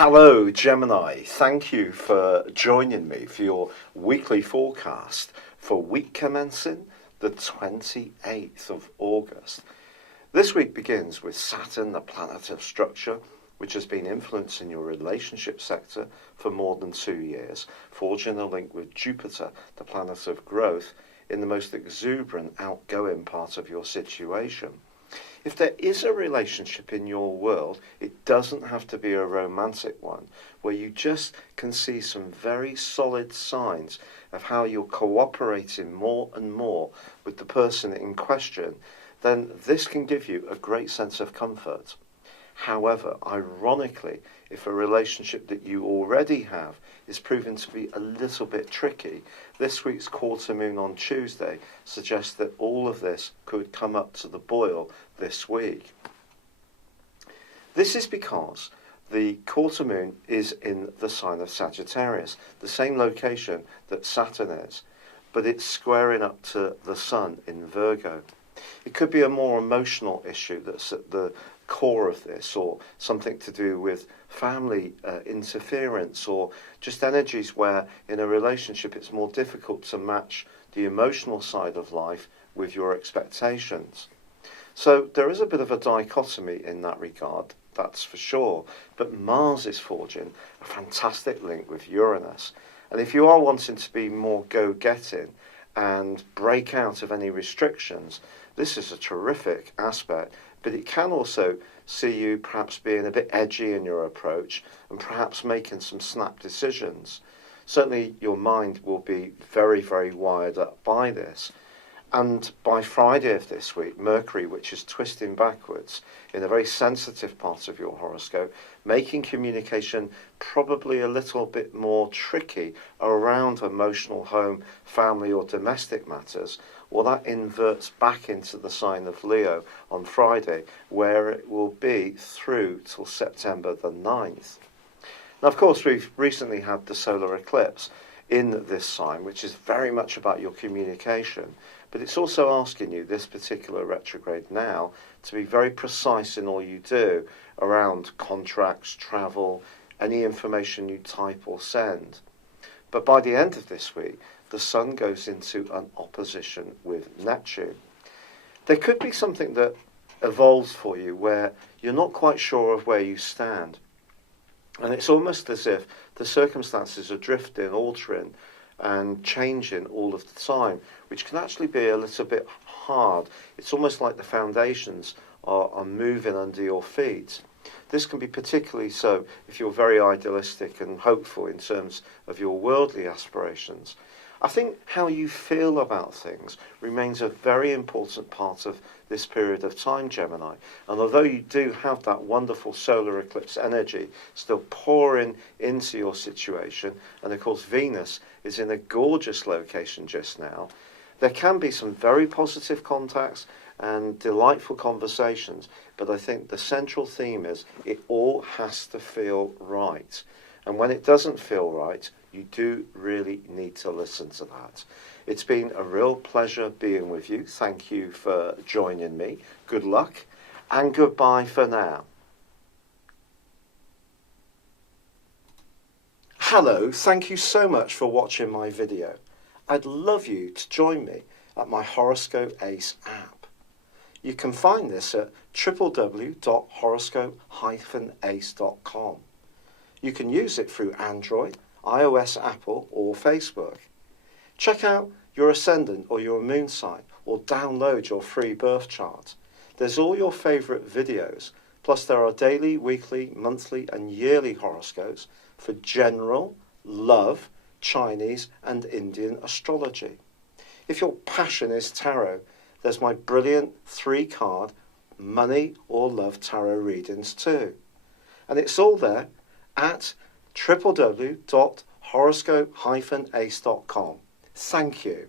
Hello Gemini, thank you for joining me for your weekly forecast for week commencing the 28th of August. This week begins with Saturn, the planet of structure, which has been influencing your relationship sector for more than 2 years, forging a link with Jupiter, the planet of growth, in the most exuberant, outgoing part of your situation. If there is a relationship in your world, it doesn't have to be a romantic one, where you just can see some very solid signs of how you're cooperating more and more with the person in question, then this can give you a great sense of comfort. However, ironically, if a relationship that you already have is proving to be a little bit tricky, this week's quarter moon on Tuesday suggests that all of this could come up to the boil this week. This is because the quarter moon is in the sign of Sagittarius, the same location that Saturn is, but it's squaring up to the Sun in Virgo. It could be a more emotional issue that's at the core of this, or something to do with family interference, or just energies where in a relationship it's more difficult to match the emotional side of life with your expectations. So there is a bit of a dichotomy in that regard, that's for sure, but Mars is forging a fantastic link with Uranus, and if you are wanting to be more go-getting and break out of any restrictions, this is a terrific aspect. But it can also see you perhaps being a bit edgy in your approach and perhaps making some snap decisions. Certainly your mind will be very, very wired up by this. And by Friday of this week, Mercury, which is twisting backwards in a very sensitive part of your horoscope, making communication probably a little bit more tricky around emotional home, family or domestic matters, well, that inverts back into the sign of Leo on Friday, where it will be through till September the 9th. Now, of course, we've recently had the solar eclipse in this sign, which is very much about your communication, but it's also asking you, this particular retrograde now, to be very precise in all you do around contracts, travel, any information you type or send. But by the end of this week, the Sun goes into an opposition with Neptune. There could be something that evolves for you where you're not quite sure of where you stand. And it's almost as if the circumstances are drifting, altering, and changing all of the time, which can actually be a little bit hard. It's almost like the foundations are moving under your feet. This can be particularly so if you're very idealistic and hopeful in terms of your worldly aspirations. I think how you feel about things remains a very important part of this period of time, Gemini. And although you do have that wonderful solar eclipse energy still pouring into your situation, and of course Venus is in a gorgeous location just now, there can be some very positive contacts and delightful conversations, but I think the central theme is it all has to feel right. And when it doesn't feel right, you do really need to listen to that. It's been a real pleasure being with you. Thank you for joining me. Good luck and goodbye for now. Hello, thank you so much for watching my video. I'd love you to join me at my Horoscope Ace app. You can find this at www.horoscope-ace.com. You can use it through Android, iOS, Apple or Facebook. Check out your ascendant or your moon sign or download your free birth chart. There's all your favourite videos, plus there are daily, weekly, monthly and yearly horoscopes for general, love, Chinese and Indian astrology. If your passion is tarot, there's my brilliant 3-card money or love tarot readings too. And it's all there at www.horoscope-ace.com. Thank you.